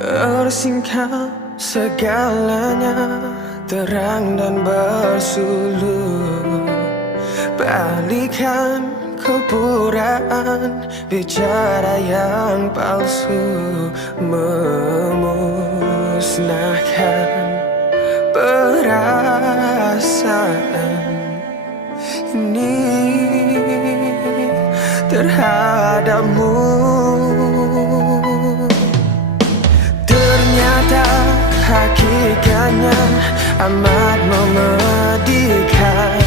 Tersingkap segalanya, terang dan bersuluh. Balikan kepuraan, bicara yang palsu, memusnahkan perasaan ini terhadapmu. Ternyata hakikatnya amat memedihkan,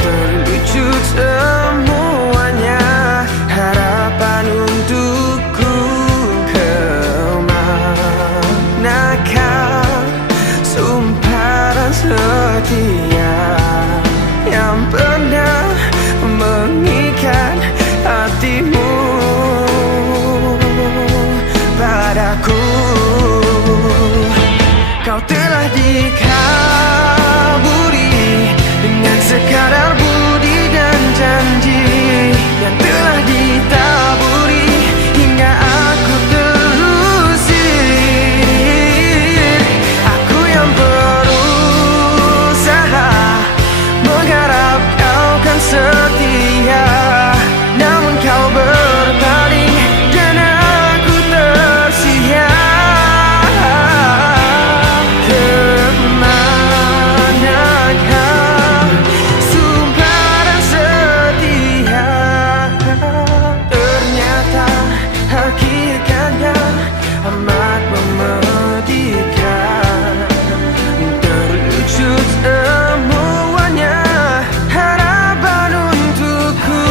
terlucu semuanya, harapan untukku kemanakah sumpah dan setia yang pernah mengikat hatimu padaku. Kau telah dikaburi dengan sekadar budi dan janji yang telah ditaburi hingga aku terusir. Aku yang berusaha mengharap kau kan setia, namun kau berpaling dan aku tersiar. Kemanakah sumpah dan setia? Ternyata hakikatnya amat memedihkan, terlucu semuanya, harapan untukku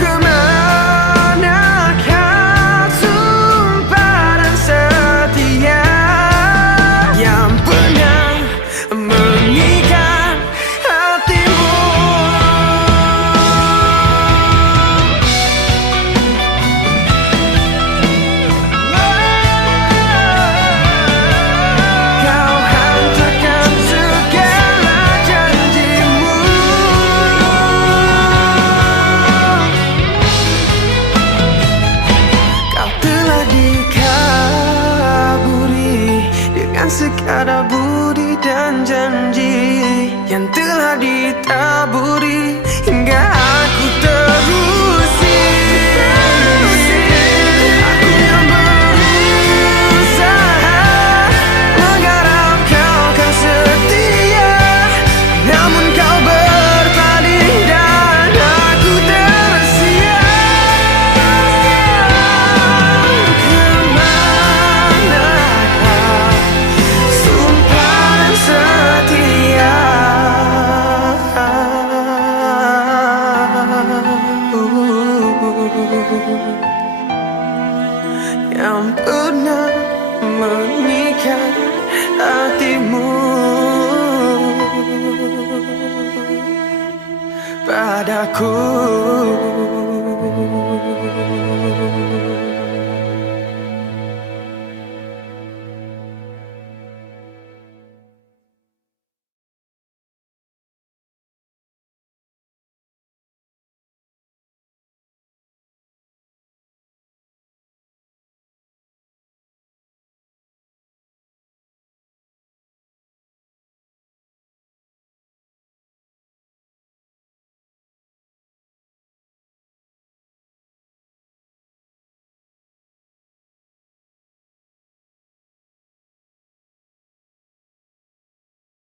kemanakah sumpah dan setia yang pernah mengikat hatimu. Kau hancurkan segala janjimu. Kau telah dikaburi dengan sekadar budi dan janji yang telah ditaburi hingga aku terusir. Aku yang berusaha mengharap kau kan setia, namun kau berpaling dan aku tersiar. Kemanakah sumpah dan setia yang pernah mengikat hatimu padaku?